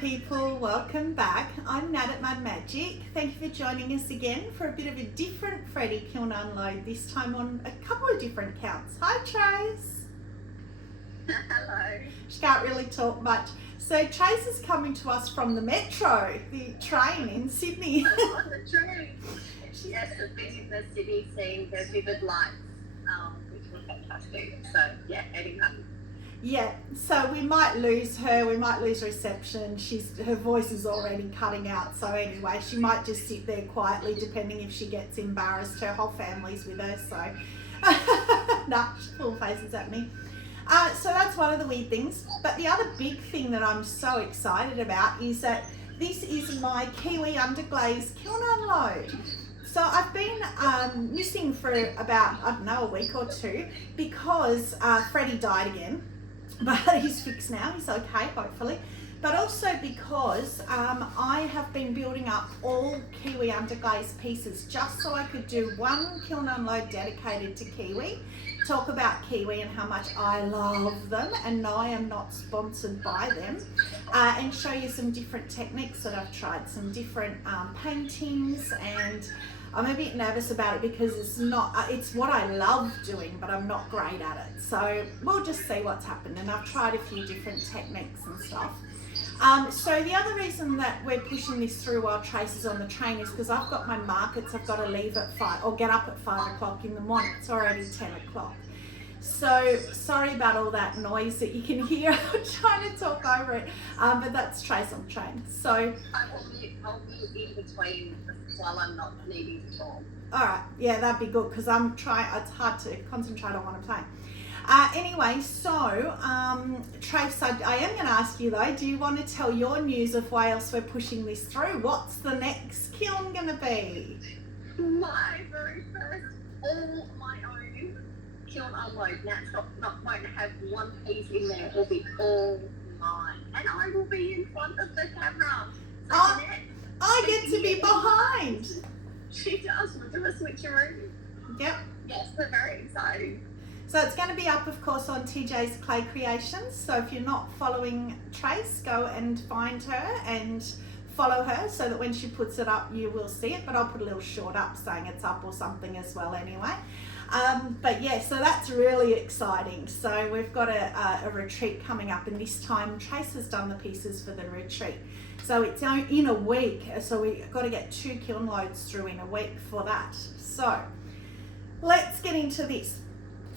people, welcome back. I'm Nat at Mud Magic. Thank you for joining us again for a bit of a different Freddie Kiln unload, this time on a couple of different counts. Hi Trace. Hello. She can't really talk much. So Trace is coming to us from the metro, the train in Sydney. On the train. Yes, the visiting the city, seeing the vivid lights, which was fantastic. So yeah, heading home. Yeah, so we might lose her, we might lose reception. Her voice is already cutting out, so anyway, she might just sit there quietly depending if she gets embarrassed. Her whole family's with her, so nah, she full faces at me. So that's one of the weird things. But the other big thing that I'm so excited about is that this is my Kiwi underglaze kiln unload. So I've been missing for about, I don't know, a week or two because Freddie died again. But he's fixed now, he's okay, hopefully. But also because I have been building up all Kiwi underglaze pieces just so I could do one kiln unload dedicated to Kiwi, talk about Kiwi and how much I love them, and no, I am not sponsored by them, and show you some different techniques that I've tried, some different paintings, and I'm a bit nervous about it because it's what I love doing, but I'm not great at it. So we'll just see what's happened. And I've tried a few different techniques and stuff. So the other reason that we're pushing this through while Trace is on the train is because I've got my markets. I've got to leave at 5 or get up at 5 o'clock in the morning. It's already 10 o'clock. So sorry about all that noise that you can hear. I'm trying to talk over it, but that's Trace on the train. So I'll be in between while I'm not needing to talk. All right, yeah, that'd be good because I'm trying. It's hard to concentrate on what I'm playing. Anyway, so Trace, I am going to ask you though. Do you want to tell your news of why else we're pushing this through? What's the next kiln going to be? My very first, all my own kiln unload. Nat's not going to have one piece in there. It will be all mine, and I will be in front of the camera. So I get to be behind. She does. We'll do a switcheroo. Yep. Yes, they're very exciting. So it's going to be up, of course, on TJ's Clay Creations. So if you're not following Trace, go and find her and follow her so that when she puts it up, you will see it. But I'll put a little short up saying it's up or something as well anyway. But yeah, so that's really exciting. So we've got a retreat coming up, and this time Trace has done the pieces for the retreat. So it's in a week, so we've got to get 2 kiln loads through in a week for that. So let's get into this.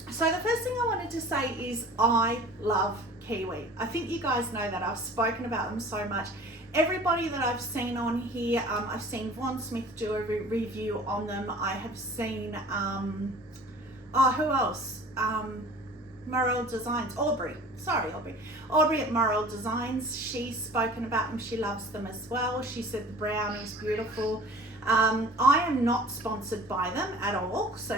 So the first thing I wanted to say is I love Kiwi. I think you guys know that. I've spoken about them so much. Everybody that I've seen on here, I've seen Von Smith do a review on them. I have seen, who else? Morel Designs, Aubrey at Morel Designs. She's spoken about them. She loves them as well. She said the brown is beautiful. I am not sponsored by them at all, so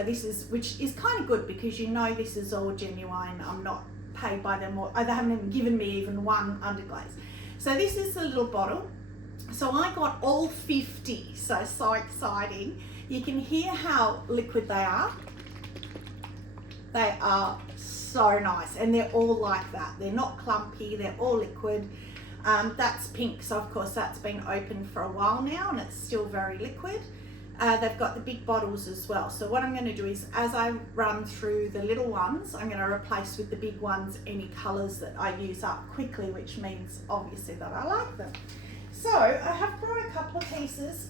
which is kind of good because you know this is all genuine. I'm not paid by them, or they haven't even given me even one underglaze. So this is the little bottle. So I got all 50, so exciting. You can hear how liquid they are. They are so nice, and they're all like that. They're not clumpy, they're all liquid. That's pink, so of course that's been open for a while now and it's still very liquid. They've got the big bottles as well. So what I'm going to do is, as I run through the little ones, I'm going to replace with the big ones any colours that I use up quickly, which means obviously that I like them. So I have brought a couple of pieces.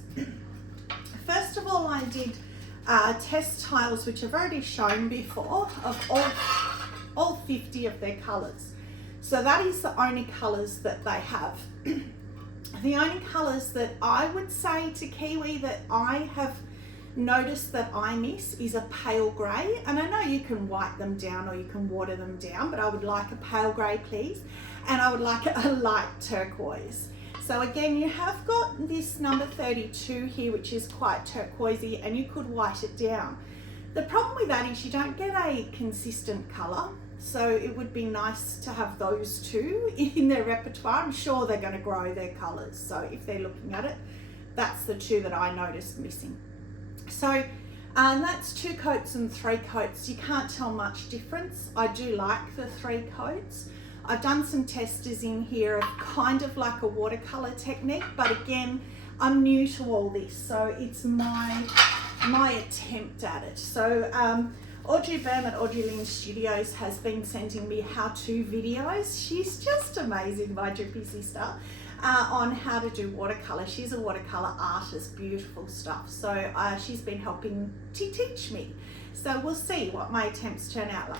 First of all, I did test tiles, which I've already shown before, of all 50 of their colours. So that is the only colours that they have. The only colours that I would say to Kiwi that I have noticed that I miss is a pale grey. And I know you can white them down or you can water them down, but I would like a pale grey, please. And I would like a light turquoise. So again, you have got this number 32 here, which is quite turquoisey, and you could white it down. The problem with that is you don't get a consistent colour. So it would be nice to have those two in their repertoire. I'm sure they're going to grow their colours. So if they're looking at it, that's the two that I noticed missing. So that's 2 coats and 3 coats. You can't tell much difference. I do like the 3 coats. I've done some testers in here of kind of like a watercolor technique, but again, I'm new to all this, so it's my attempt at it. So Audrey Byrne at Audrey Lynn Studios has been sending me how-to videos. She's just amazing, my drippy sister, on how to do watercolor. She's a watercolor artist, beautiful stuff. So she's been helping to teach me. So we'll see what my attempts turn out like.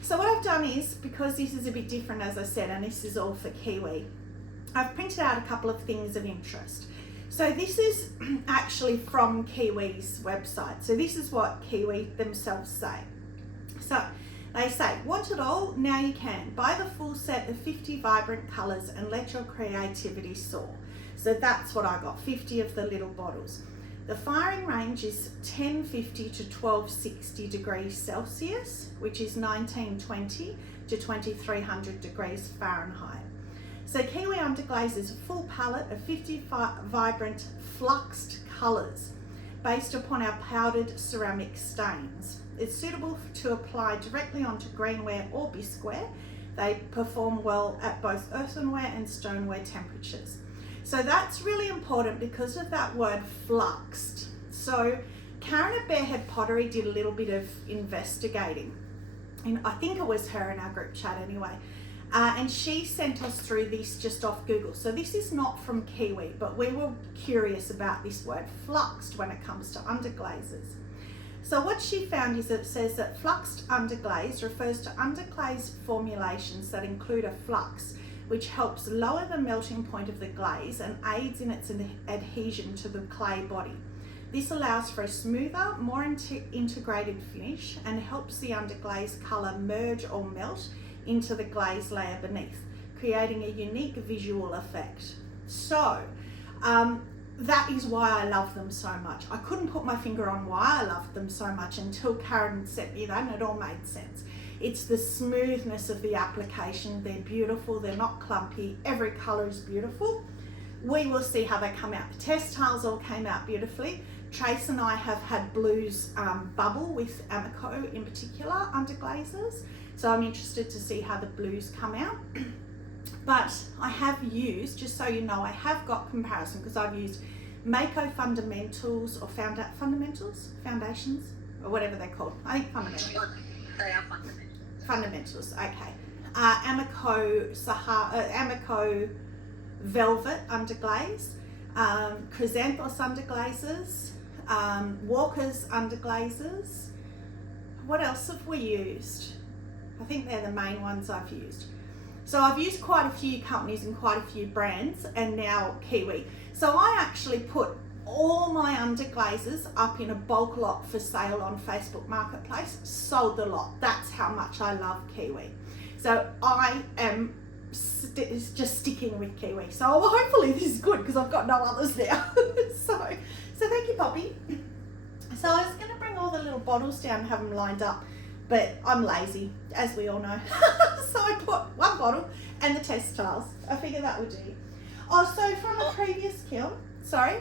So what I've done is, because this is a bit different, as I said, and this is all for Kiwi, I've printed out a couple of things of interest. So this is actually from Kiwi's website. So this is what Kiwi themselves say. So they say, want it all? Now you can. Buy the full set of 50 vibrant colours and let your creativity soar. So that's what I got, 50 of the little bottles. The firing range is 1050 to 1260 degrees Celsius, which is 1920 to 2300 degrees Fahrenheit. So Kiwi Underglaze is a full palette of 50 vibrant fluxed colours based upon our powdered ceramic stains. It's suitable to apply directly onto greenware or bisqueware. They perform well at both earthenware and stoneware temperatures. So that's really important because of that word fluxed. So Karen at Barehead Pottery did a little bit of investigating, and I think it was her in our group chat anyway. And she sent us through this just off Google. So this is not from Kiwi, but we were curious about this word fluxed when it comes to underglazes. So what she found is that it says that fluxed underglaze refers to underglaze formulations that include a flux, which helps lower the melting point of the glaze and aids in its adhesion to the clay body. This allows for a smoother, more integrated finish and helps the underglaze colour merge or melt into the glaze layer beneath, creating a unique visual effect. So that is why I love them so much. I couldn't put my finger on why I loved them so much until Karen sent me that, and it all made sense. It's the smoothness of the application. They're beautiful, they're not clumpy, every colour is beautiful. We will see how they come out. The test tiles all came out beautifully. Trace and I have had blues bubble with Amico in particular underglazes. So I'm interested to see how the blues come out. But I have used, just so you know, I have got comparison because I've used Mako Fundamentals or Foundations, or whatever they're called. I think Fundamentals. They are fundamentals. Fundamentals, okay. Amico Velvet Underglaze, Chrysanthos Underglazes, Walker's Underglazes. What else have we used? I think they're the main ones I've used. So I've used quite a few companies and quite a few brands, and now Kiwi. So I actually put all my underglazes up in a bulk lot for sale on Facebook Marketplace, sold the lot. That's how much I love Kiwi. So I am just sticking with Kiwi. So hopefully this is good because I've got no others now. so thank you, Poppy. So I was going to bring all the little bottles down and have them lined up, but I'm lazy, as we all know. So I put one bottle and the test tiles. I figured that would do. Oh, so from a previous kiln, sorry?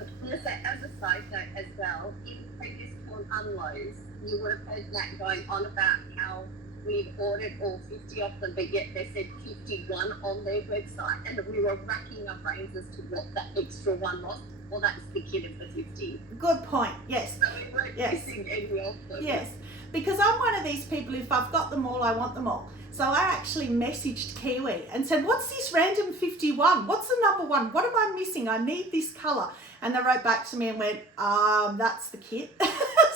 I was going to say, as a side note as well, in previous kiln unloads, you would have heard Nat going on about how we'd ordered all 50 of them, but yet they said 51 on their website, and we were racking our brains as to what that extra one was. Well, that's the kit of the 50. Good point, yes. So we weren't missing any of them. Yes, because I'm one of these people, if I've got them all, I want them all. So I actually messaged Kiwi and said, what's this random 51? What's the number one? What am I missing? I need this colour. And they wrote back to me and went, that's the kit.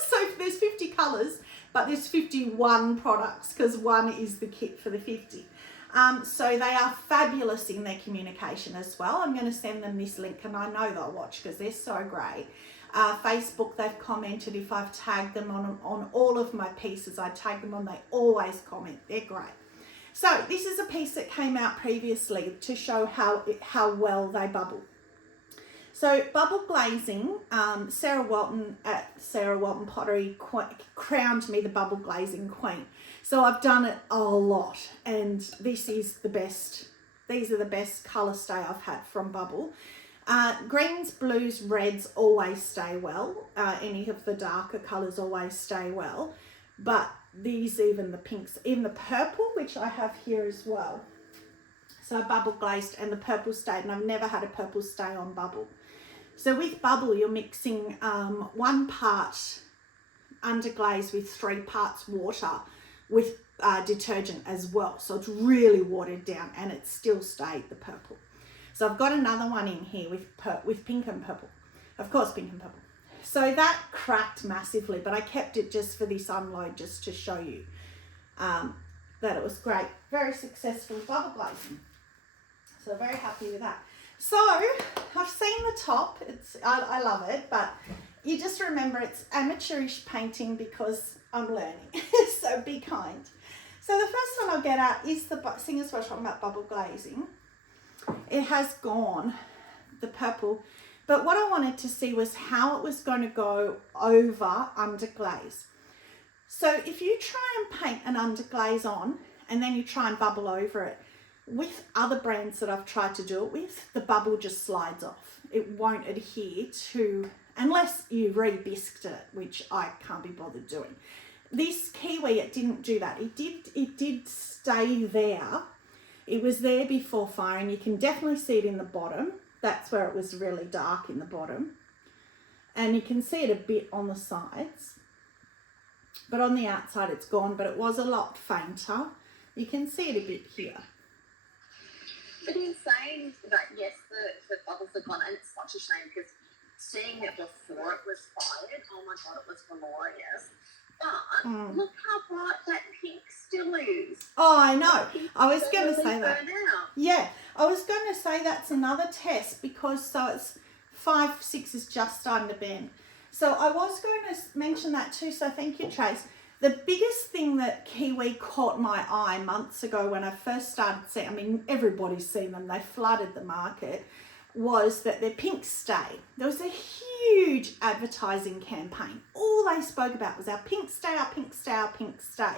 So there's 50 colours, but there's 51 products because one is the kit for the 50. So they are fabulous in their communication as well. I'm going to send them this link, and I know they'll watch because they're so great. Facebook, they've commented if I've tagged them on all of my pieces. I tag them on, they always comment. They're great. So this is a piece that came out previously to show how well they bubble. So bubble glazing, Sarah Walton at Sarah Walton Pottery crowned me the bubble glazing queen. So I've done it a lot, and this is the best. These are the best colour stay I've had from bubble. Greens, blues, reds always stay well. Any of the darker colours always stay well. but these, even the pinks, even the purple, which I have here as well. So I bubble glazed and the purple stayed, and I've never had a purple stay on bubble. So with bubble, you're mixing 1 part underglaze with 3 parts water with detergent as well. So it's really watered down and it still stayed the purple. So I've got another one in here with pink and purple. Of course, pink and purple. So that cracked massively, but I kept it just for this unload, just to show you that it was great. Very successful bubble glazing. So very happy with that. So I've seen the top. I love it, but you just remember it's amateurish painting because I'm learning. So be kind. So the first one I'll get at is seeing as we're talking about bubble glazing. It has gone, the purple, but what I wanted to see was how it was going to go over underglaze. So if you try and paint an underglaze on and then you try and bubble over it, with other brands that I've tried to do it with, the bubble just slides off. It won't adhere to, unless you re-bisqued it, which I can't be bothered doing. This Kiwi, it didn't do that. It did stay there. It was there before fire, and you can definitely see it in the bottom. That's where it was really dark, in the bottom. And you can see it a bit on the sides. But on the outside it's gone, but it was a lot fainter. You can see it a bit here. But in saying that, yes, the bubbles are gone, and it's such a shame because seeing it before it was fired, oh my God, it was glorious. But look how bright that pink still is. Oh, I know. I was going to really say that. Out. Yeah, I was going to say that's another test, because so it's 5, 6 is just starting to bend. So I was going to mention that too, so thank you, Trace. The biggest thing that Kiwi caught my eye months ago when I first started seeing, I mean, everybody's seen them, they flooded the market, was that their pink stay. There was a huge advertising campaign. All they spoke about was our pink stay, our pink stay, our pink stay.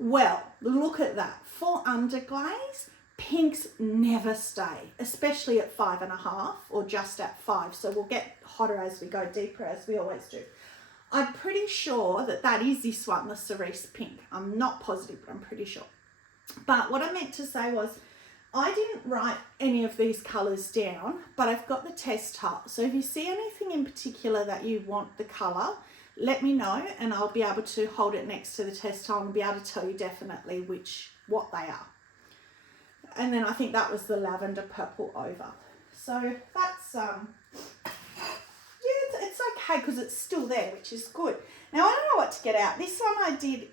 Well, look at that. For underglaze, pinks never stay, especially at 5.5 or just at 5. So we'll get hotter as we go deeper, as we always do. I'm pretty sure that is this one, the cerise pink. I'm not positive, but I'm pretty sure. But what I meant to say was, I didn't write any of these colours down, but I've got the test tile. So if you see anything in particular that you want the colour, let me know, and I'll be able to hold it next to the test tile and be able to tell you definitely what they are. And then I think that was the lavender purple over. So that's it's okay because it's still there, which is good. Now I don't know what to get out. This one I did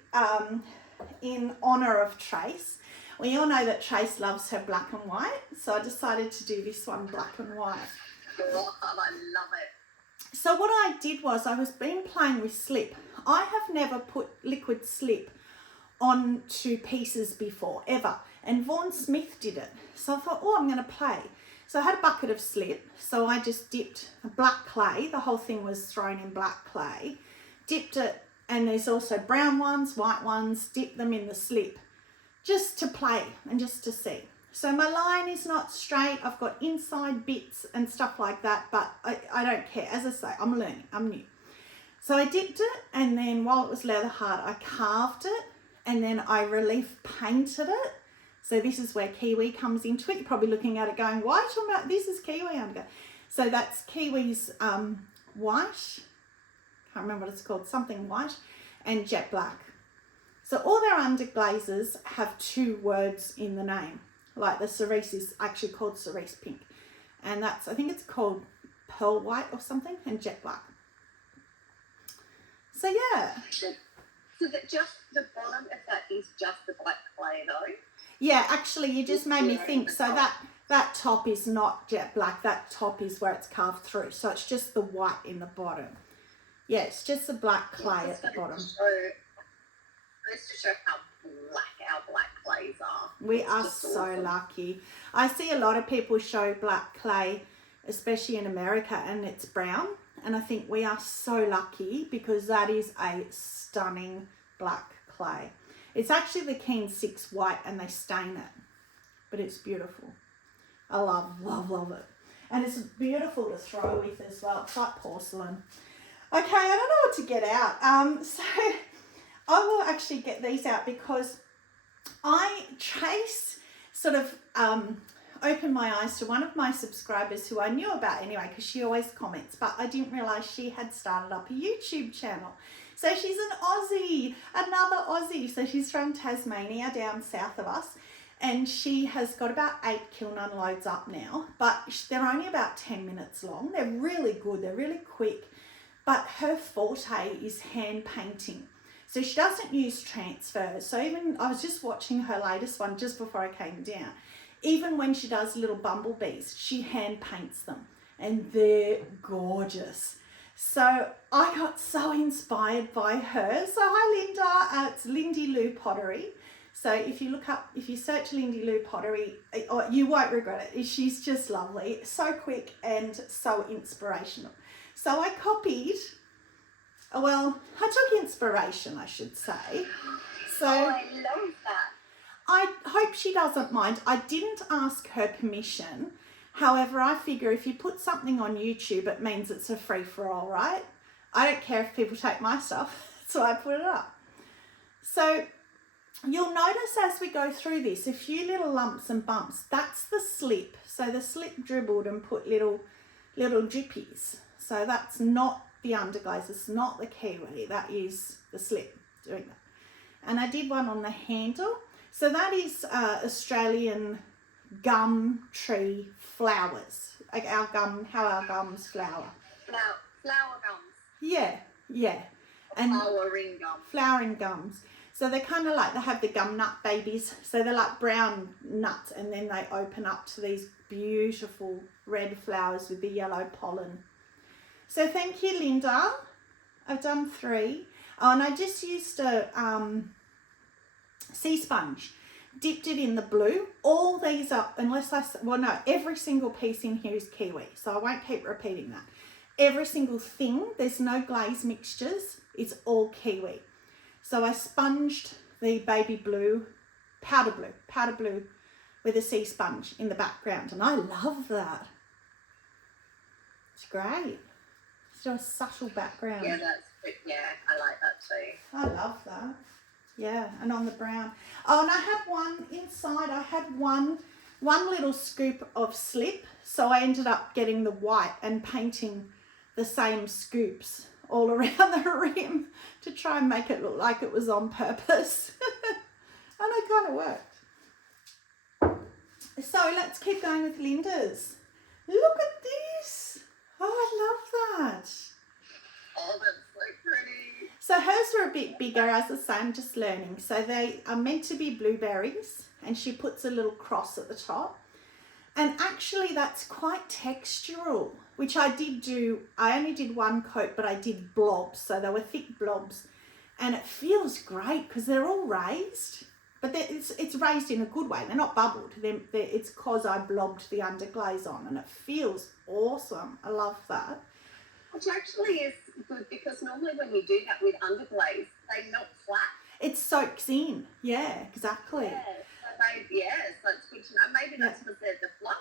in honour of Trace. We all know that Trace loves her black and white, so I decided to do this one black and white. Oh, I love it. So what I did was, I was playing with slip. I have never put liquid slip onto pieces before, ever. And Vaughan Smith did it. So I thought, oh, I'm going to play. So I had a bucket of slip, so I just dipped black clay. The whole thing was thrown in black clay. Dipped it, and there's also brown ones, white ones, dip them in the slip just to play and just to see. So my line is not straight. I've got inside bits and stuff like that, but I don't care. As I say, I'm learning, I'm new. So I dipped it, and then while it was leather hard, I carved it, and then I relief painted it. So this is where Kiwi comes into it. You're probably looking at it going, why are you talking about this is Kiwi? So that's Kiwi's white. Can't remember what it's called, something white, and jet black. So all their underglazes have 2 words in the name. Like the cerise is actually called cerise pink. And that's, I think it's called pearl white or something, and jet black. So yeah. So that just the bottom of that is just the black clay though? Yeah, actually you just made me think. So that top is not jet black. That top is where it's carved through. So it's just the white in the bottom. Yeah, it's just the black clay at the bottom. Just to show how black our black clays are. We are so awesome. Lucky. I see a lot of people show black clay, especially in America, and it's brown. And I think we are so lucky because that is a stunning black clay. It's actually the Kiln 6 white, and they stain it. But it's beautiful. I love, love, love it. And it's beautiful to throw with as well. It's like porcelain. Okay, I don't know what to get out. So I will actually get these out because Trace sort of opened my eyes to one of my subscribers who I knew about anyway because she always comments, but I didn't realise she had started up a YouTube channel. So she's an Aussie, another Aussie. So she's from Tasmania, down south of us, and she has got about 8 kiln unloads up now, but they're only about 10 minutes long. They're really good, they're really quick, but her forte is hand painting. So she doesn't use transfers. So even, I was just watching her latest one just before I came down. Even when she does little bumblebees, she hand paints them and they're gorgeous. So I got so inspired by her. So hi Linda, it's Lindy Lou Pottery. So if you search Lindy Lou Pottery, you won't regret it. She's just lovely, so quick and so inspirational. So I copied, well, I took inspiration, I should say. So I love that. I hope she doesn't mind. I didn't ask her permission. However, I figure if you put something on YouTube, it means it's a free-for-all, right? I don't care if people take my stuff, so I put it up. So you'll notice as we go through this, a few little lumps and bumps. That's the slip. So the slip dribbled and put little drippies. So that's not the underglaze, it's not the Kiwi, that is the slip doing that. And I did one on the handle. So that is Australian gum tree flowers, like our gum, how our gums flower. Flower gums. Yeah. And flowering gums. Flowering gums. So they're kind of like, they have the gum nut babies. So they're like brown nuts and then they open up to these beautiful red flowers with the yellow pollen. So thank you, Linda. I've done 3. Oh, and I just used a sea sponge, dipped it in the blue. All these are, every single piece in here is Kiwi, so I won't keep repeating that. Every single thing, there's no glaze mixtures, it's all Kiwi. So I sponged the baby blue, powder blue with a sea sponge in the background, and I love that. It's great. It's just a subtle background. Yeah, I like that too. I love that. Yeah, and on the brown. Oh, and I had one inside. I had one little scoop of slip. So I ended up getting the white and painting the same scoops all around the rim to try and make it look like it was on purpose. And it kind of worked. So let's keep going with Linda's. Look at this. Oh, I love that. Oh, that's so pretty. So hers were a bit bigger, as I say, I'm just learning. So they are meant to be blueberries, and she puts a little cross at the top. And actually that's quite textural, which I did do. I only did 1 coat, but I did blobs. So they were thick blobs, and it feels great because they're all raised, but it's raised in a good way. They're not bubbled. It's because I blobbed the underglaze on, and it feels awesome. I love that. Which actually is good because normally when you do that with underglaze, they melt flat. It soaks in. Yeah, exactly. Yeah, so it's good to know. Maybe that's because they're the flux.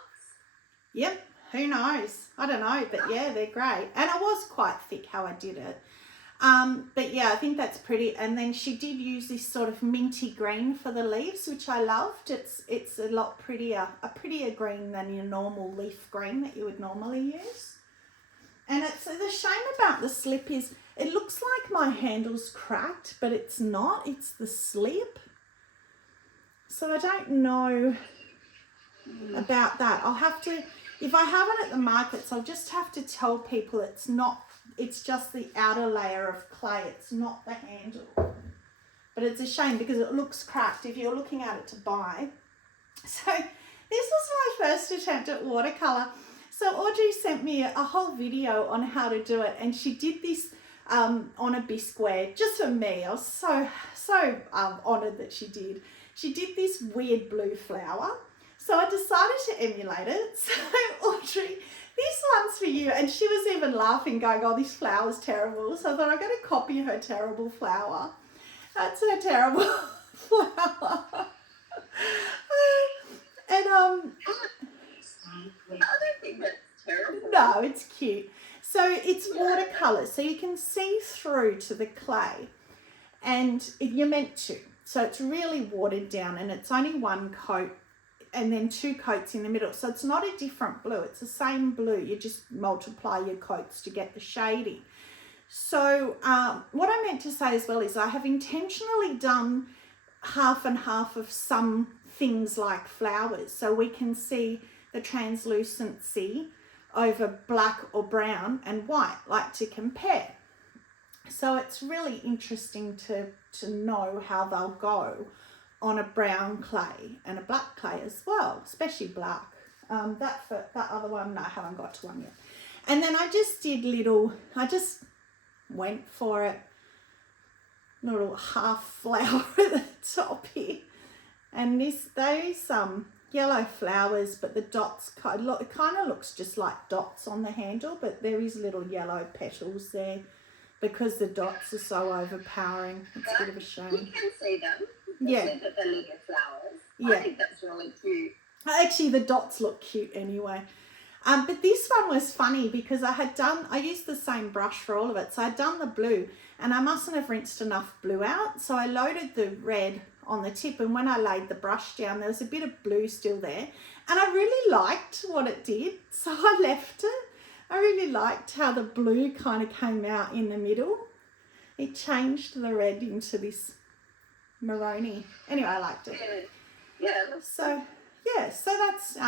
Yep, who knows? I don't know, but yeah, they're great. And I was quite thick how I did it. But yeah, I think that's pretty. And then she did use this sort of minty green for the leaves, which I loved. It's a lot prettier, a prettier green than your normal leaf green that you would normally use. And it's the shame about the slip is it looks like my handle's cracked, but it's not. It's the slip. So I don't know about that. I'll have to, if I have it at the markets, I'll just have to tell people it's not, it's just the outer layer of clay. It's not the handle. But it's a shame because it looks cracked if you're looking at it to buy. So this was my first attempt at watercolour. So Audrey sent me a whole video on how to do it, and she did this on a bisqueware just for me. I was so honoured that she did. She did this weird blue flower. So I decided to emulate it. So Audrey, this one's for you. And she was even laughing, going, oh, this flower's terrible. So I thought I'm going to copy her terrible flower. That's her terrible flower. And I don't think that's terrible. no, it's cute. So it's watercolour, so you can see through to the clay. and you're meant to. So it's really watered down, and it's only one coat and then 2 coats in the middle. So it's not a different blue, it's the same blue. You just multiply your coats to get the shading. So what I meant to say as well is I have intentionally done half and half of some things like flowers, so we can see the translucency over black or brown and white, like to compare. So it's really interesting to know how they'll go on a brown clay and a black clay as well, especially black. That other one, no, I haven't got to one yet. And then I just went for it, little half flower at the top here. And those yellow flowers, but the dots it kind of looks just like dots on the handle, but there is little yellow petals there because the dots are so overpowering. It's a bit of a shame. You can see them. Yeah. See that they're little flowers. Yeah. I think that's really cute. Actually, the dots look cute anyway. But this one was funny because I used the same brush for all of it. So I'd done the blue and I mustn't have rinsed enough blue out. So I loaded the red on the tip, and when I laid the brush down, there was a bit of blue still there. And I really liked what it did, so I left it. I really liked how the blue kind of came out in the middle. It changed the red into this maroony. Anyway, I liked it. Yeah. So that's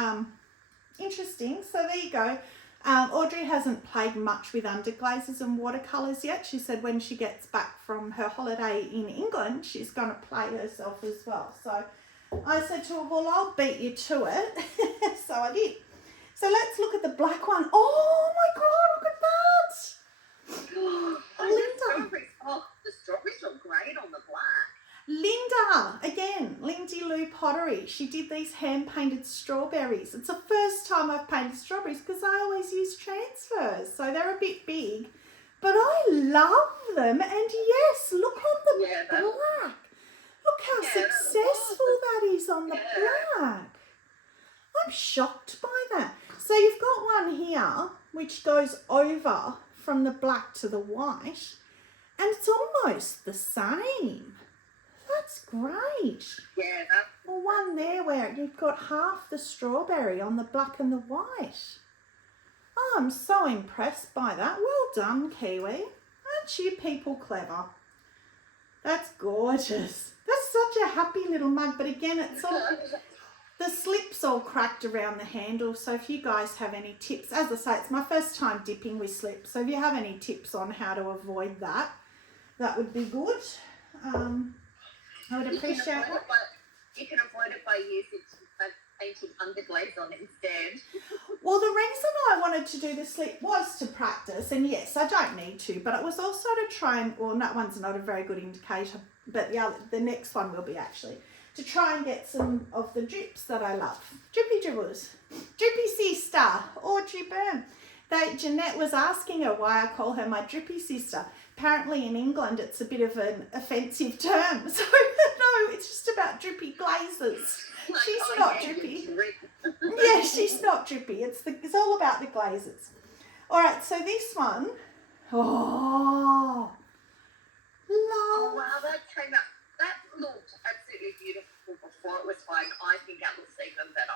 interesting. So there you go. Audrey hasn't played much with underglazes and watercolors yet. She said when she gets back from her holiday in England, she's going to play herself as well. So I said to her, well, I'll beat you to it. So I did. So let's look at the black one. Oh my God, look at that. Linda. The strawberries look great on the black. Linda, again, Lindsay Lou Pottery. She did these hand-painted strawberries. It's the first time I've painted strawberries because I always use transfers, so they're a bit big. But I love them, and yes, look on the black. Look how successful that is on the black. I'm shocked by that. So you've got one here which goes over from the black to the white, and it's almost the same. That's great. Yeah. Well, one there where you've got half the strawberry on the black and the white. Oh, I'm so impressed by that. Well done, Kiwi. Aren't you people clever? That's gorgeous. That's such a happy little mug. But again, it's all, the slip's all cracked around the handle. So if you guys have any tips, as I say, it's my first time dipping with slip. So if you have any tips on how to avoid that, that would be good. I would appreciate it. You can avoid it by using painting underglaze on instead. Well, the reason I wanted to do the slip was to practice, and yes, I don't need to, but it was also to try and, well, that one's not a very good indicator, but the next one will be actually, to try and get some of the drips that I love. Drippy dribbles. Drippy sister, Audrey Byrne. Jeanette was asking her why I call her my drippy sister. Apparently in England it's a bit of an offensive term. So no, it's just about drippy glazes. She's not drippy. Yeah, she's not drippy. It's all about the glazes. All right, so this one. Oh, love. Oh wow, that came out. That looked absolutely beautiful before it was fine. I think that looks even better.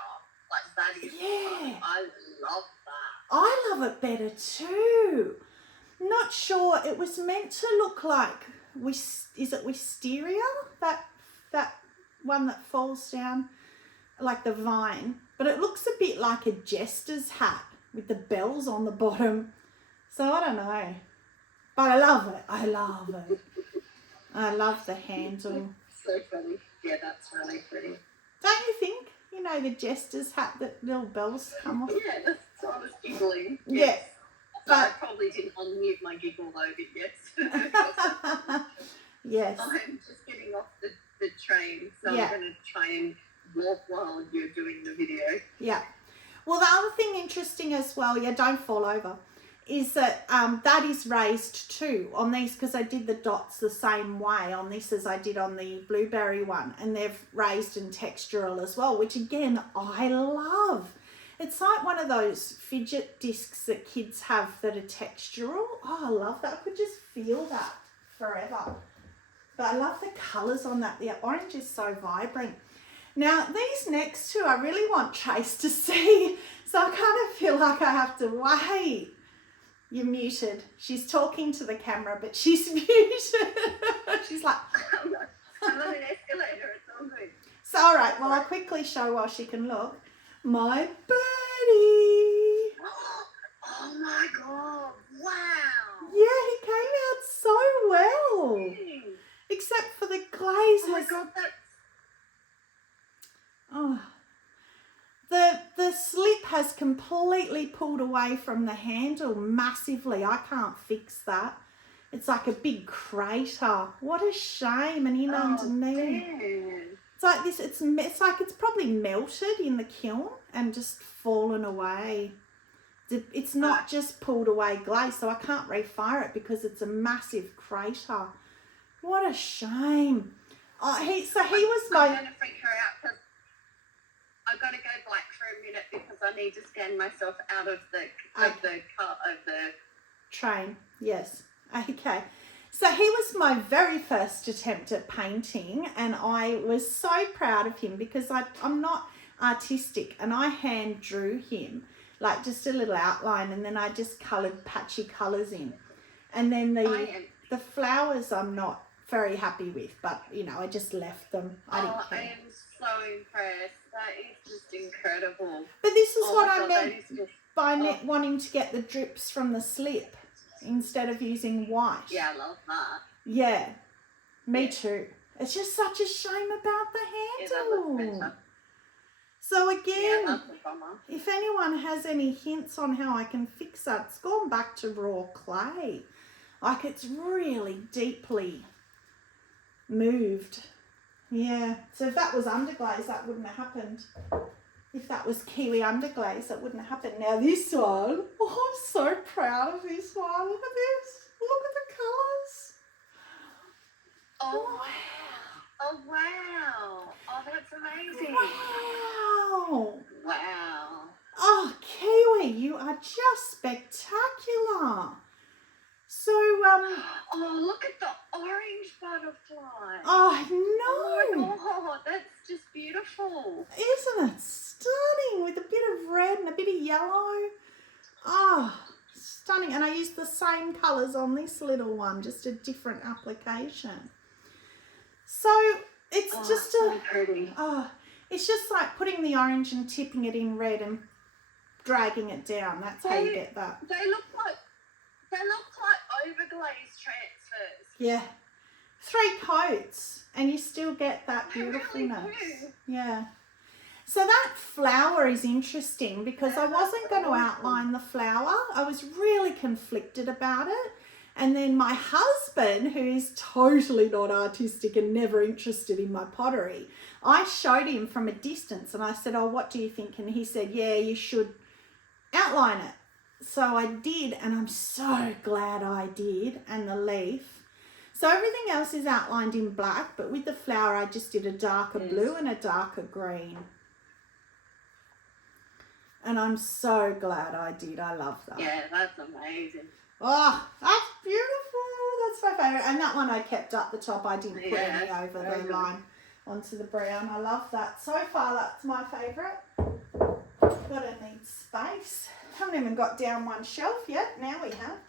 Like that is. Yeah. I love that. I love it better too. Not sure. It was meant to look like, is it wisteria? That one that falls down like the vine. But it looks a bit like a jester's hat with the bells on the bottom. So I don't know. But I love it. I love it. I love the handle. So funny. Yeah, that's really pretty. Don't you think? You know, the jester's hat that little bells come off. Yeah, that's why I was giggling. Yes. But I probably didn't unmute my giggle though, but yes. Yes. I'm just getting off the train, so Yeah. I'm going to try and walk while you're doing the video. Yeah. Well, the other thing interesting as well, don't fall over, is that that is raised too on these, because I did the dots the same way on this as I did on the blueberry one, and they've raised and textural as well, which again, I love. It's like one of those fidget discs that kids have that are textural. Oh, I love that. I could just feel that forever. But I love the colours on that. The orange is so vibrant. Now, these next two, I really want Trace to see. So I kind of feel like I have to wait. You're muted. She's talking to the camera, but she's muted. She's like... I'm on an escalator. It's all good. So, all right. Well, I'll quickly show while she can look. My birdie. Oh, my God. Wow. Yeah, he came out so well. Except for the glaze. Oh, my God. That's... Oh. The slip has completely pulled away from the handle massively. I can't fix that. It's like a big crater. What a shame. And in underneath. Damn. It's like this. It's like it's probably melted in the kiln and just fallen away. It's not just pulled away glaze, so I can't refire it because it's a massive crater. What a shame. He was my... I'm going to freak her out because I've got to go black for a minute because I need to scan myself out of the train. Yes. Okay. So he was my very first attempt at painting, and I was so proud of him because I'm not artistic, and I hand drew him, like just a little outline, and then I just coloured patchy colours in. And then the flowers I'm not very happy with, but, you know, I just left them. I didn't care. I am so impressed. That is just incredible. But this is what I God, meant by wanting to get the drips from the slip instead of using white. Yeah, I love that. Yeah, me too. It's just such a shame about the handle. Yeah, that looks better. So again, that's a bummer. if anyone has any hints on how I can fix that, it's gone back to raw clay. Like, it's really deeply moved. Yeah, so if that was underglaze, that wouldn't have happened. If that was Kiwi underglaze, that wouldn't have happened. Now this one, oh, I'm so proud of this one. Look at this. Look at the colours. Oh, wow. Oh, wow. Oh, that's amazing. Wow. Wow. Oh, Kiwi, you are just spectacular. So, oh, look at the orange butterfly. oh, Oh, no. my God, that's just beautiful. Isn't it stunning with a bit of red and a bit of yellow? Oh, stunning. And I used the same colours on this little one, just a different application. So it's just so pretty. It's just like putting the orange and tipping it in red and dragging it down. That's how you get that. They look like overglaze transfers. Yeah. 3 coats and you still get that beautifulness. Really do. Yeah. So that flower is interesting because I wasn't going to outline the flower. I was really conflicted about it. And then my husband, who is totally not artistic and never interested in my pottery, I showed him from a distance and I said, oh, what do you think? And he said, yeah, you should outline it. So I did, and I'm so glad I did, and the leaf. So everything else is outlined in black, but with the flower I just did a darker blue and a darker green. And I'm so glad I did. I love that. Yeah, that's amazing. Oh, that's beautiful. That's my favourite. And that one I kept up the top. I didn't put any over the line onto the brown. I love that. So far, that's my favourite. Gotta need space. Haven't even got down one shelf yet. Now we have.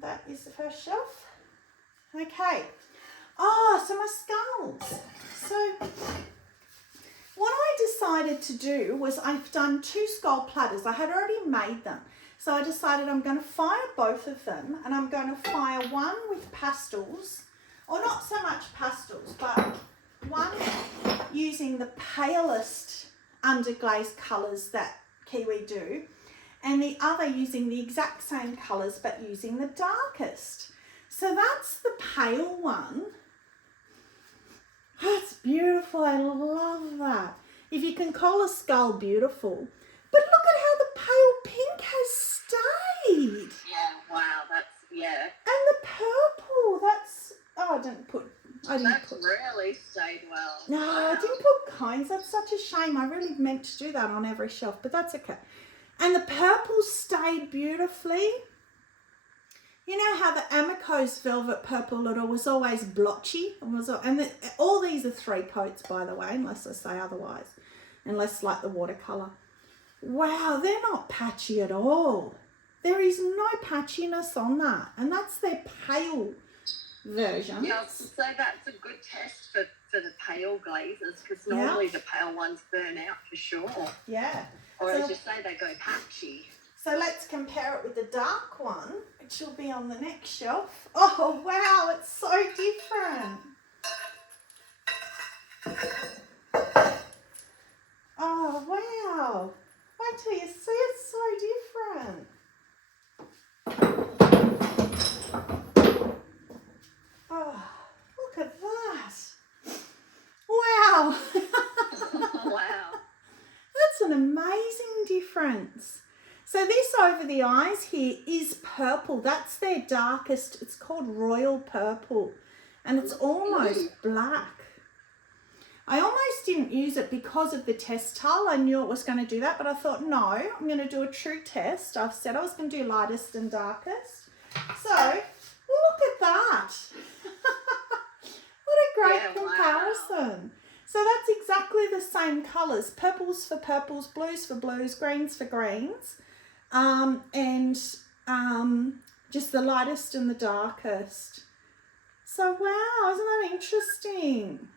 That is the first shelf. Okay. Oh, so my skulls. So what I decided to do was I've done 2 skull platters. I had already made them. So I decided I'm going to fire both of them, and I'm going to fire one with pastels, or not so much pastels, but one using the palest underglaze colours that Kiwi do, and the other using the exact same colours but using the darkest. So that's the pale one. That's beautiful. I love that. If you can call a skull beautiful. But look at how the pale pink has stayed. Yeah, wow, that's, yeah. And the purple, that's, oh, I didn't put really stayed well. No, wow. I didn't put cones. That's such a shame. I really meant to do that on every shelf, but that's okay. And the purple stayed beautifully. You know how the Amicose Velvet Purple Little was always blotchy? And all these are 3 coats, by the way, unless I say otherwise. Unless like the watercolour. Wow, they're not patchy at all. There is no patchiness on that. And that's their pale version. Yeah, so that's a good test for the pale glazes, because normally the pale ones burn out for sure. Yeah. Or as you say, they go patchy. So let's compare it with the dark one, which will be on the next shelf. Oh, wow, it's so different. Oh, wow. Wait till you see, it's so different. Oh, look at that. Wow. Wow. That's an amazing difference. So this over the eyes here is purple. That's their darkest. It's called royal purple. And it's almost black. I almost didn't use it because of the test towel. I knew it was going to do that, but I thought, no, I'm going to do a true test. I've said I was going to do lightest and darkest. So, look at that. What a great comparison. Wow. So that's exactly the same colours. Purples for purples, blues for blues, greens for greens. And just the lightest and the darkest. So, wow, isn't that interesting?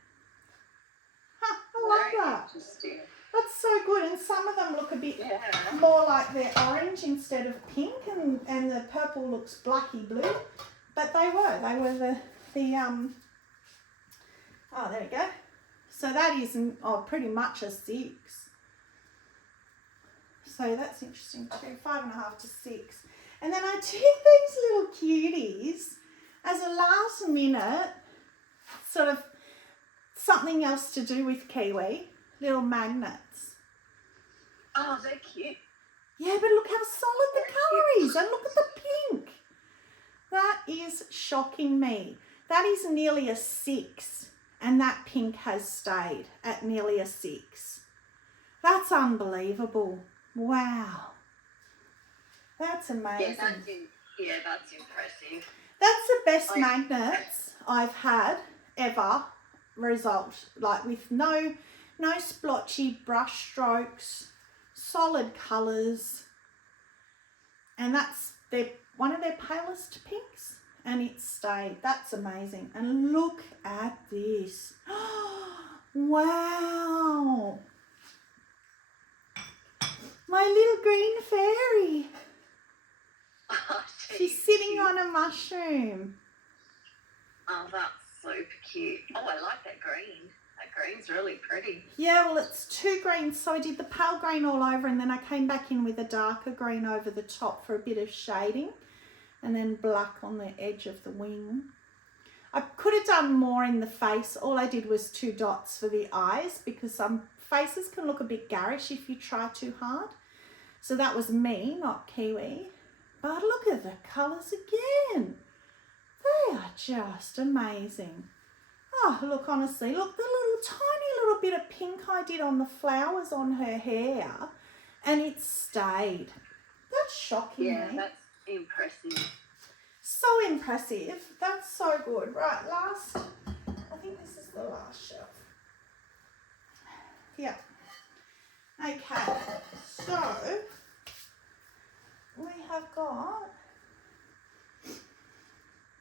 I love that. That's so good. And some of them look a bit more like they're orange instead of pink, and the purple looks blacky blue. But they were the oh, there we go. So that is pretty much a 6. So that's interesting too, 5.5 to 6. And then I took these little cuties as a last minute sort of something else to do with Kiwi, little magnets. Oh, they're cute. Yeah, but look how solid the colour is, and look at the pink. That is shocking me. That is nearly a 6, and that pink has stayed at nearly a 6. That's unbelievable. Wow. That's amazing. Yeah, that's impressive. That's the best magnets I've had ever result, like with no splotchy brush strokes, solid colours, and that's one of their palest pinks, and it stayed. That's amazing. And look at this. Wow. My little green fairy. Oh, she's sitting on a mushroom. Oh, that's super cute. Oh, I like that green. That green's really pretty. Yeah, well, it's 2 greens. So I did the pale green all over, and then I came back in with a darker green over the top for a bit of shading, and then black on the edge of the wing. I could have done more in the face. All I did was 2 dots for the eyes, because some faces can look a bit garish if you try too hard. So that was me, not Kiwi. But look at the colours again. They are just amazing. Oh, look, honestly, look, the tiny little bit of pink I did on the flowers on her hair, and it stayed. That's shocking. Yeah, that's impressive. So impressive. That's so good. Right, I think this is the last shelf. Yeah. Okay, so we have got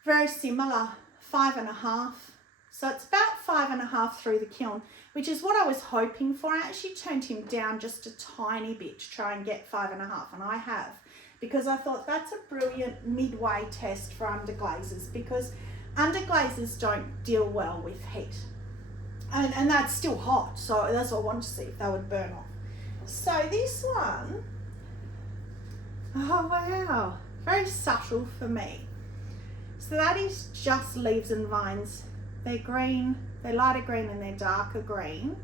very similar, 5.5. So it's about 5.5 through the kiln, which is what I was hoping for. I actually turned him down just a tiny bit to try and get 5.5, and I have, because I thought that's a brilliant midway test for underglazes, because underglazes don't deal well with heat. And that's still hot, so that's what I wanted to see if they would burn off. So this one, oh wow, very subtle for me. So that is just leaves and vines. They're green, they're lighter green and they're darker green.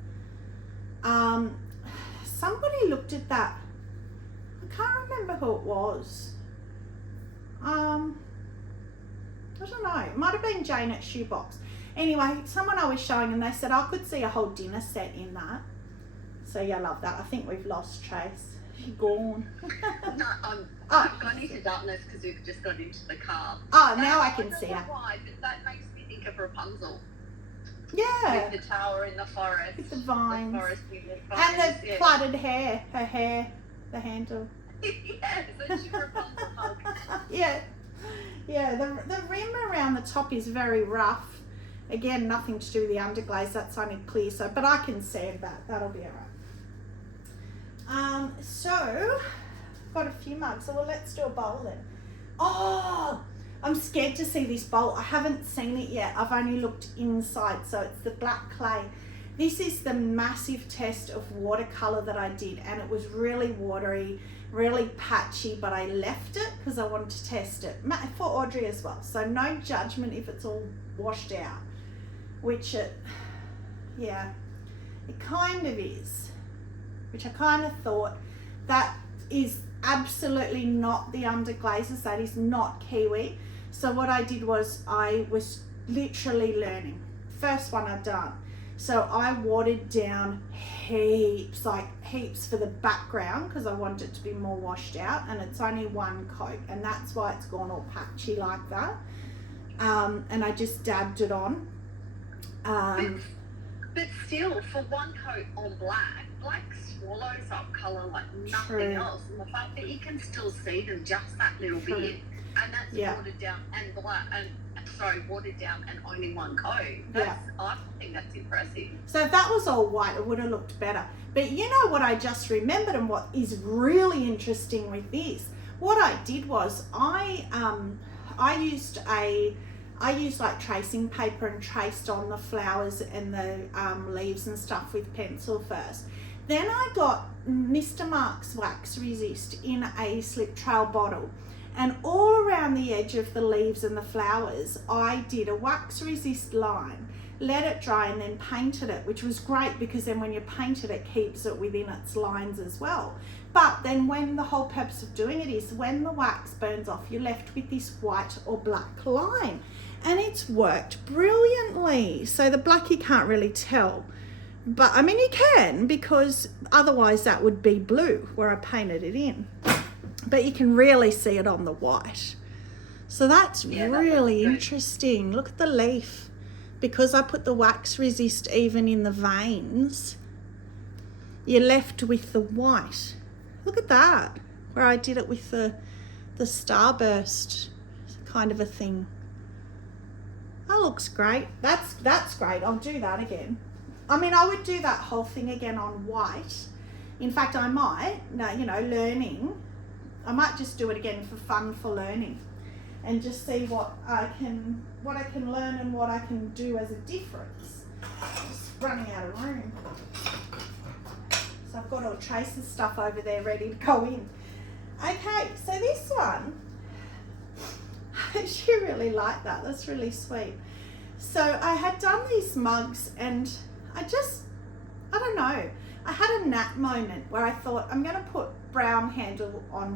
Somebody looked at that. I can't remember who it was. I don't know, it might have been Jane at Shoebox. Anyway, someone I was showing, and they said I could see a whole dinner set in that. So yeah, I love that. I think we've lost Trace. She's gone. No, I've gone into darkness because we've just got into the car. Oh, now I can see her. Why, but that makes me think of Rapunzel. Yeah. With the tower in the forest. With the vines. The forest in the and vines, the plaited hair. Her hair. The handle. Yeah, so she Rapunzel hug. Yeah. Yeah, the rim around the top is very rough. Again, nothing to do with the underglaze. That's only clear. So, but I can save that. That'll be all right. So, got a few mugs. So, well, let's do a bowl then. Oh, I'm scared to see this bowl. I haven't seen it yet. I've only looked inside. So, it's the black clay. This is the massive test of watercolor that I did, and it was really watery, really patchy, but I left it because I wanted to test it for Audrey as well. So no judgment if it's all washed out, which it kind of is, which I kind of thought. That is absolutely not the underglazes. That is not Kiwi. So what I did was I was literally learning. First one I've done. So I watered down heaps, like heaps for the background because I want it to be more washed out, and it's only one coat, and that's why it's gone all patchy like that. And I just dabbed it on. But still, for one coat on black swallows up colour like nothing else, and the fact that you can still see them just that little bit, and that's watered down and black and watered down and only one coat. I think that's impressive. So if that was all white, it would have looked better. But you know what I just remembered, and what is really interesting with this, what I did was I used like tracing paper and traced on the flowers and the leaves and stuff with pencil first. Then I got Mr. Mark's Wax Resist in a slip trail bottle. And all around the edge of the leaves and the flowers, I did a wax resist line, let it dry, and then painted it, which was great because then when you paint it, it keeps it within its lines as well. But then when the whole purpose of doing it is when the wax burns off, you're left with this white or black line. And it's worked brilliantly. So the black you can't really tell. But I mean, you can, because otherwise that would be blue where I painted it in. But you can really see it on the white. So that's really interesting. Look at the leaf. Because I put the wax resist even in the veins, you're left with the white. Look at that, where I did it with the starburst kind of a thing. That looks great. That's great. I'll do that again. I mean, I would do that whole thing again on white. In fact, I might, learning. I might just do it again for fun, for learning, and just see what I can learn and what I can do as a difference. Just running out of room. So I've got all Trace's stuff over there ready to go in. Okay, so this one, she really liked that. That's really sweet. So I had done these mugs, and I don't know. I had a nap moment where I thought I'm going to put brown clay handle on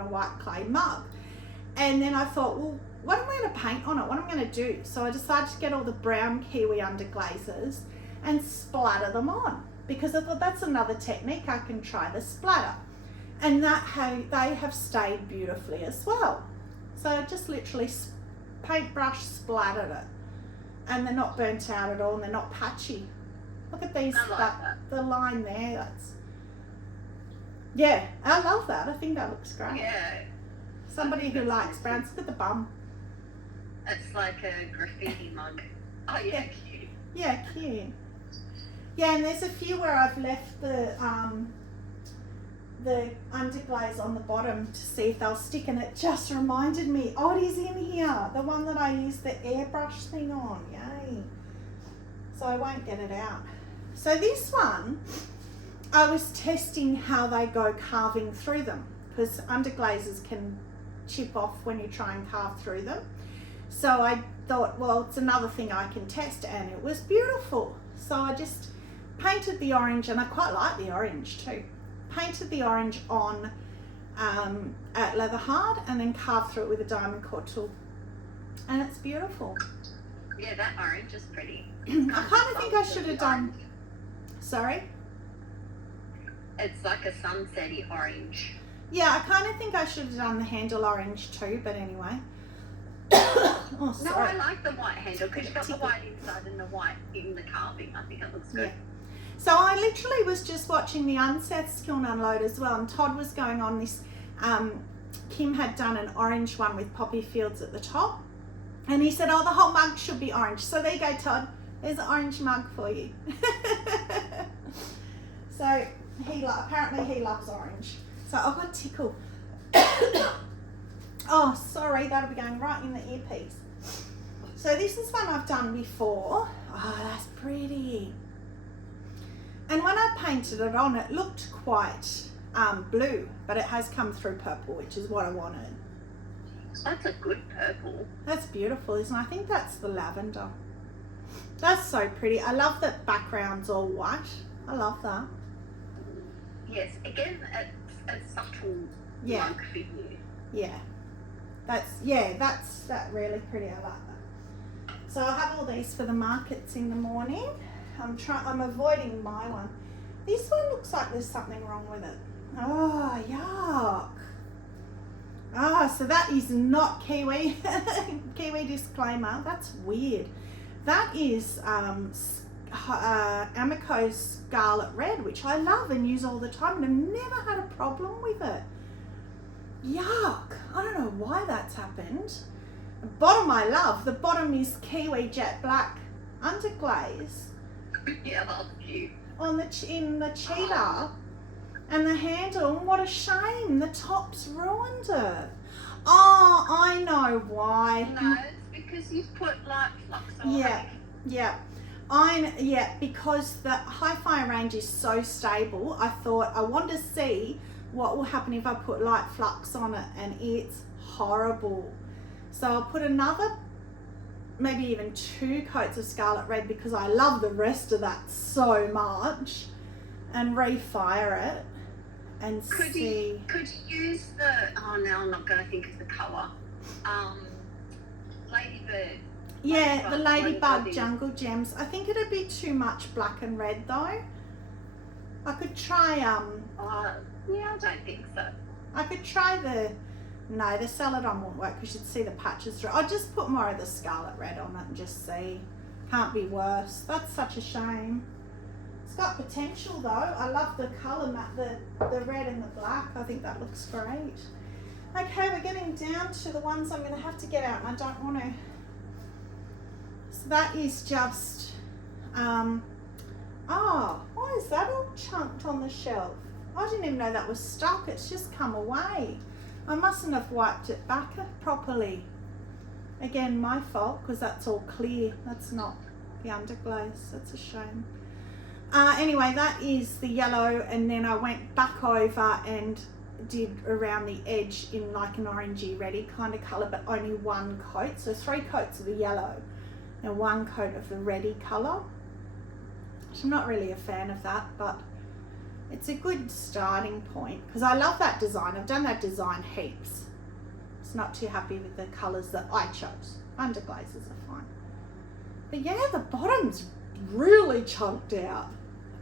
a white clay mug. And then I thought, well, what am I going to paint on it? What am I going to do? So I decided to get all the brown Kiwi underglazes and splatter them on, because I thought that's another technique I can try, the splatter. And they have stayed beautifully as well. So I just literally paintbrush splattered it, and they're not burnt out at all, and they're not patchy. Look at these, the line there, I love that. I think that looks great. Yeah. Somebody who likes browns, look at the bum. It's like a graffiti mug. Oh yeah, cute. Yeah, cute. Yeah, and there's a few where I've left the underglaze on the bottom to see if they'll stick, and it just reminded me, oh, it is in here, the one that I used the airbrush thing on. Yay. So I won't get it out. So this one, I was testing how they go carving through them, because underglazes can chip off when you try and carve through them. So I thought, well, it's another thing I can test, and it was beautiful. So I just painted the orange, and I quite like the orange too. Painted the orange on at leather hard, and then carved through it with a diamond core tool, and it's beautiful. Yeah, that orange is pretty. I kind of think I should have done. Sorry. It's like a sunsetty orange. Yeah, I kind of think I should have done the handle orange too, but anyway. Oh, No, sorry. I like the white handle because you've got the white inside and the white in the carving. I think it looks good. Yeah. So I literally was just watching the Unseth's Kiln unload as well, and Todd was going on this. Kim had done an orange one with poppy fields at the top, and he said, "Oh, the whole mug should be orange." So there you go, Todd. There's an orange mug for you. So apparently he loves orange. So I got tickled. Oh, sorry, that'll be going right in the earpiece. So this is one I've done before. Oh, that's pretty. And when I painted it on, it looked quite blue, but it has come through purple, which is what I wanted. That's a good purple. That's beautiful, isn't it? I think that's the lavender. That's so pretty. I love that background's all white. I love that. Yes, again, it's a subtle mug for you. Yeah. That's really pretty. I like that. So I have all these for the markets in the morning. I'm avoiding my one. This one looks like there's something wrong with it. Oh, yuck. So that is not Kiwi. Kiwi disclaimer. That's weird. That is Amico Scarlet Red, which I love and use all the time, and I've never had a problem with it. Yuck. I don't know why that's happened. The bottom I love. The bottom is Kiwi Jet Black underglaze. Yeah, that's cute. In the cheetah. And the handle, what a shame. The top's ruined it. Oh, I know why. No, it's because you've put light flux on it. Yeah. Because the Hi-Fi range is so stable, I thought I want to see what will happen if I put light flux on it, and it's horrible. So I'll put another, maybe even 2 coats of Scarlet Red because I love the rest of that so much, and refire it and see. Could you use the, now I'm not going to think of the colour, Ladybird. Yeah, the Ladybug Jungle Gems. I think it'd be too much black and red though. I could try, yeah, I don't think so. I could try the Celadon won't work because you'd see the patches through. I'll just put more of the Scarlet Red on it and just see. Can't be worse. That's such a shame. It's got potential though. I love the colour, the red and the black. I think that looks great. Okay, we're getting down to the ones I'm going to have to get out, and I don't want to. So that is just, why is that all chunked on the shelf? I didn't even know that was stuck. It's just come away. I mustn't have wiped it back properly. Again, my fault, because that's all clear. That's not the underglaze. That's a shame. Anyway, that is the yellow, and then I went back over and did around the edge in like an orangey reddy kind of colour, but only 1 coat. So 3 coats of the yellow and 1 coat of the reddy colour. I'm not really a fan of that, but it's a good starting point because I love that design. I've done that design heaps. It's not too happy with the colours that I chose. Underglazes are fine. But yeah, the bottom's really chunked out.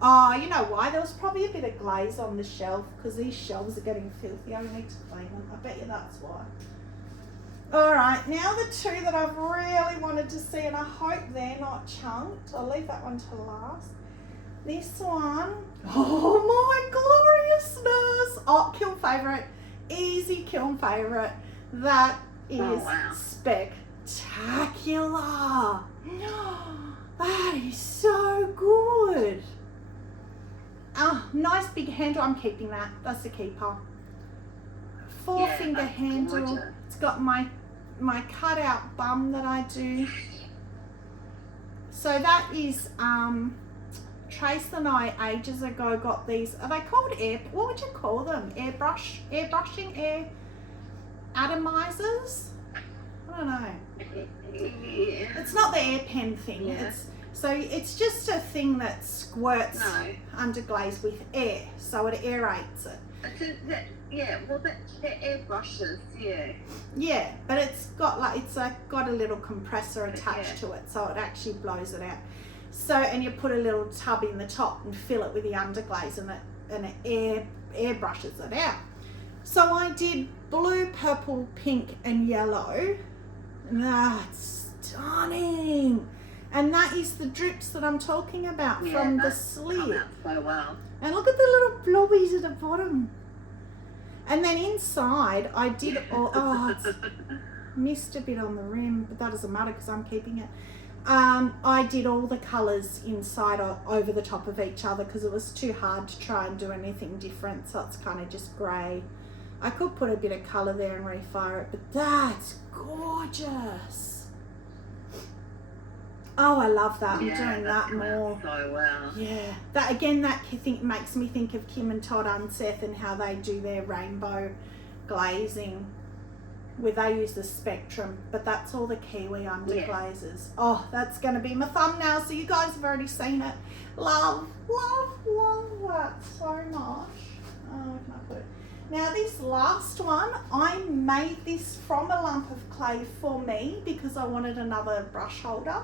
Oh, you know why? There was probably a bit of glaze on the shelf because these shelves are getting filthy. I need to clean them. I bet you that's why. All right, now the 2 that I've really wanted to see, and I hope they're not chunked. I'll leave that one to last. This one, oh my gloriousness. Oh, Kiln favourite, easy Kiln favourite. That is spectacular. That is so good. Oh, nice big handle. I'm keeping that. That's the keeper. 4-finger handle. Gorgeous. It's got my cut out bum that I do. So that is Trace and I ages ago got these. Are they called what would you call them? Airbrushing, atomizers? I don't know. It's not the air pen thing. Yeah. It's just a thing that squirts underglaze with air, so it aerates it. They're air brushes, yeah. Yeah, but it's got got a little compressor attached to it, so it actually blows it out. So, and you put a little tub in the top and fill it with the underglaze, and and it airbrushes it out. So I did blue, purple, pink and yellow. That's stunning. And that is the drips that I'm talking about from the slip. Come out so well. And look at the little blobbies at the bottom. And then inside I did it's missed a bit on the rim, but that doesn't matter because I'm keeping it. I did all the colours inside over the top of each other because it was too hard to try and do anything different, so it's kind of just grey. I could put a bit of colour there and refire it, but that's gorgeous. Oh, I love that. I'm doing that more. So well. Yeah, that again, that makes me think of Kim and Todd Unseth and how they do their rainbow glazing, where they use the spectrum, but that's all the Kiwi underglazes. Oh, that's going to be my thumbnail, so you guys have already seen it. Love that so much. Oh, where can I put it? Now this last one, I made this from a lump of clay for me because I wanted another brush holder.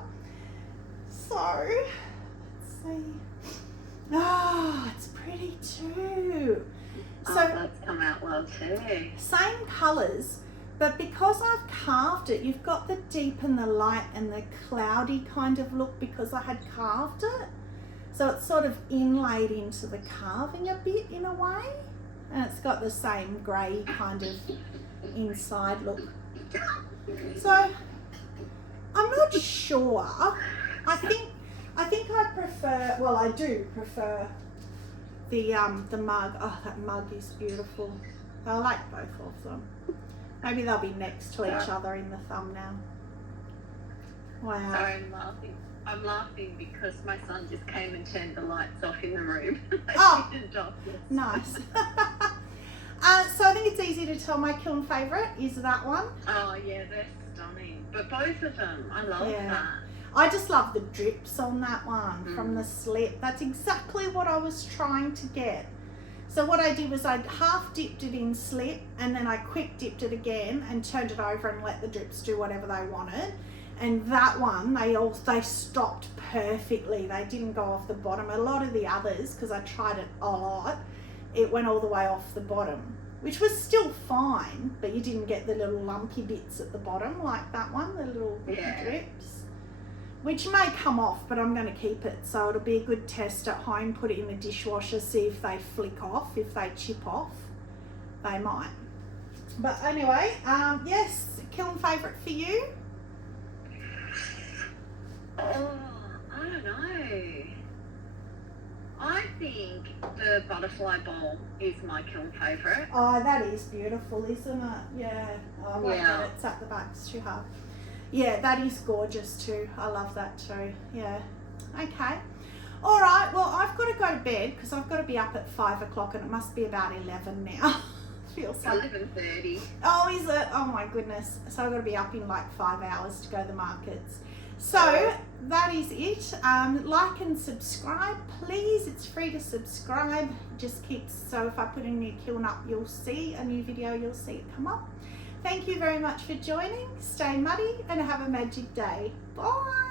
So, let's see. Oh, it's pretty too. So that's come out well too. Same colours, but because I've carved it, you've got the deep and the light and the cloudy kind of look because I had carved it. So it's sort of inlaid into the carving a bit in a way. And it's got the same grey kind of inside look. So I'm not sure. I think I prefer, well, I do prefer the mug. Oh, that mug is beautiful. I like both of them. Maybe they'll be next to each other in the thumbnail. Wow. Sorry, I'm laughing because my son just came and turned the lights off in the room. Oh, nice. So I think it's easy to tell my kiln favourite is that one. Oh yeah, they're stunning. But both of them, I love that. I just love the drips on that one from the slip. That's exactly what I was trying to get. So what I did was I half dipped it in slip and then I quick dipped it again and turned it over and let the drips do whatever they wanted. And that one, they stopped perfectly. They didn't go off the bottom. A lot of the others, because I tried it a lot, it went all the way off the bottom, which was still fine, but you didn't get the little lumpy bits at the bottom like that one, the little drips, which may come off, but I'm going to keep it. So it'll be a good test at home. Put it in the dishwasher, see if they flick off. If they chip off, they might. But anyway, yes, kiln favourite for you? Oh, I don't know. I think the butterfly bowl is my kiln favourite. Oh, that is beautiful, isn't it? Yeah. Oh, I like that. It's at the back. It's too hard. Yeah, that is gorgeous too. I love that too. Yeah. Okay. All right. Well, I've got to go to bed because I've got to be up at 5 o'clock and it must be about 11 now. Feels like 11:30. Oh, is it? Oh my goodness. So I've got to be up in like 5 hours to go to the markets. So that is it. Like and subscribe, please. It's free to subscribe. Just keeps, so if I put a new kiln up, you'll see a new video, you'll see it come up. Thank you very much for joining. Stay muddy and have a magic day. Bye.